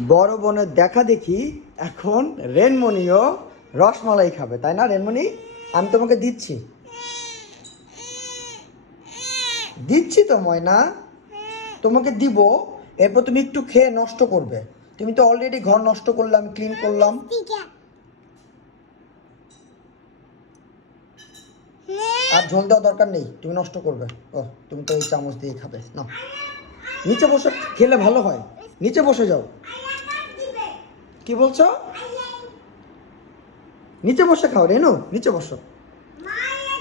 বড় বোনের দেখা দেখি এখন রেনমণিও রসমালাই খাবে, তাই না রেনমণি? আমি তোমাকে দিচ্ছি। দিচ্ছি তো ময়না। তোমাকে দিব, এরপর তুমি একটু খেয়ে নষ্ট করবে। তুমি তো অলরেডি ঘর নষ্ট করলাম ক্লিন করলাম। আর ঝোল দেওয়া দরকার নেই, তুমি নষ্ট করবে। ও তুমি তো এই চামচ দিয়ে খাবে। না নিচে বসে খেলে ভালো হয়। নিচে বসে যাও। কি বলছো? নিচে বসে খাও, রেনু, নিচে বসো।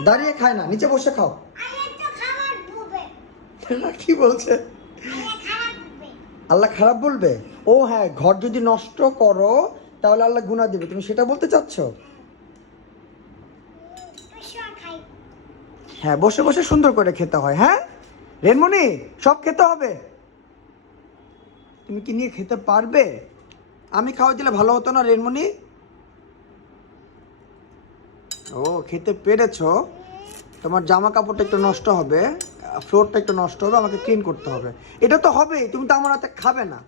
দাঁড়িয়ে খায় না, নিচে বসে খাও। কি বলছে? আল্লাহ খারাপ বলবে? ও হ্যাঁ ঘর যদি নষ্ট করো, তাহলে আল্লাহ গুণা দিবে। তুমি সেটা বলতে চাচ্ছ? হ্যাঁ বসে বসে সুন্দর করে খেতে হয় হ্যাঁ? রেনমণি, সব খেতে হবে? তুমি কি নিয়ে খেতে পারবে? আমি খাওয়া দিলে ভালো হতো না, রেনমণি? ও, খেতে পেরেছ। তোমার জামা কাপড়টা একটু নষ্ট হবে, ফ্লোরটা একটু নষ্ট হবে, আমাকে ক্লিন করতে হবে। এটা তো হবেই, তুমি তো আমার হাতে খাবে না।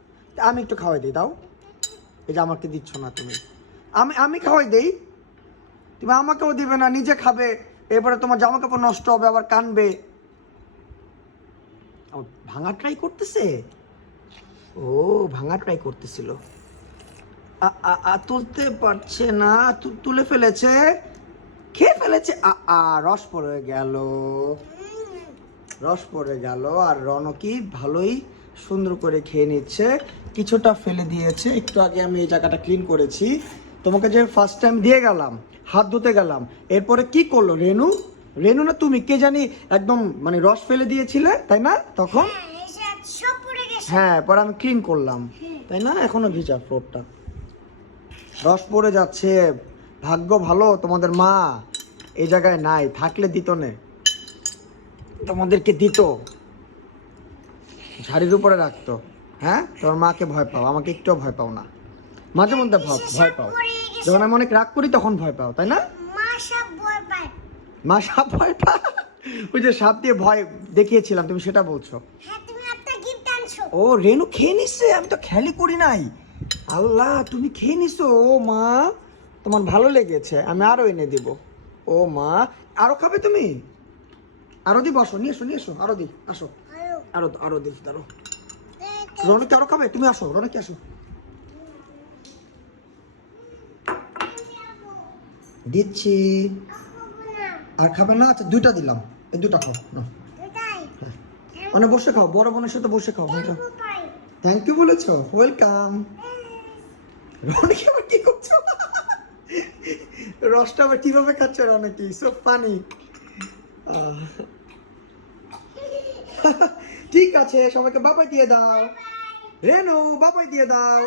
আমি একটু খাওয়াই দিই, দাও। এই যে আমাকে দিচ্ছ না তুমি। আমি আমি খাওয়াই দেই? তুমি আমাকেও দিবে না, নিজে খাবে। এরপরে তোমার জামা কাপড় নষ্ট হবে, আবার কানবে। ভাঙা ট্রাই করতেছে? ও, ভাঙা ট্রাই করতেছিল। তুলতে পারছে না তুলে ফেলেছে। খেয়ে ফেলেছে। আ আ রস পড়ে গেল। রস পড়ে গেল আর রনকি ভালোই সুন্দর করে খেয়ে নিচ্ছে। কিছুটা ফেলে দিয়েছে। একটু আগে আমি এই জায়গাটা ক্লিন করেছি। তোমাকে যে ফার্স্ট টাইম দিয়ে গেলাম হাত ধুতে গেলাম এরপরে কি করল রেনু? রেনু না তুমি কে জানি একদম মানে রস ফেলে দিয়েছিলে তাই না? তখন? হ্যাঁ পরে আমি ক্লিন করলাম। তাই না? এখনও ভিজা ফ্লোরটা রস পড়ে যাচ্ছে। ভাগ্য ভালো তোমাদের মা এই জায়গায় নাই থাকলে দিত নে। তোমাদেরকে দিত। ঝাড়ির উপরে রাখতো। হ্যাঁ? তোমার মাকে ভয় পাও আমাকে একটুও ভয় পাও না। মাঝে মধ্যে ভয় পাও। যখন আমি অনেক রাগ করি তখন ভয় পাও তাই না? মা সাপ ভয় পা ওই যে সাপ দিয়ে ভয় দেখিয়েছিলাম তুমি সেটা বলছো। ও রেনু খেয়ে নিচ্ছে আমি তো খেয়ালই করি নাই। আল্লাহ তুমি খেয়ে নিছো? ও মা তোমার ভালো লেগেছে আমি আরও এনে দিব। ও মা আরও খাবে তুমি? আরও দি বসো নিয়ে এসো নিয়ে এসো আরও দি আসো। আরও আরও দি দাঁড়ো রনকে আরও খাবে? তুমি আসো রনকে আসো। দিচ্ছি। আর খাবে না? আচ্ছা দুইটা দিলাম। এই দুটা খাও নাও। মানে বসে খাও বড় বোনের সাথে বসে খাও থ্যাংক ইউ বলেছ ওয়েলকাম রনিকে আবার কি করছ? রসটা আবার কীভাবে খাচ্ছে রনিকে? সো ফানি ঠিক আছে, সবাইকে বাবাই দিয়ে দাও। রেনু, বাবাই দিয়ে দাও।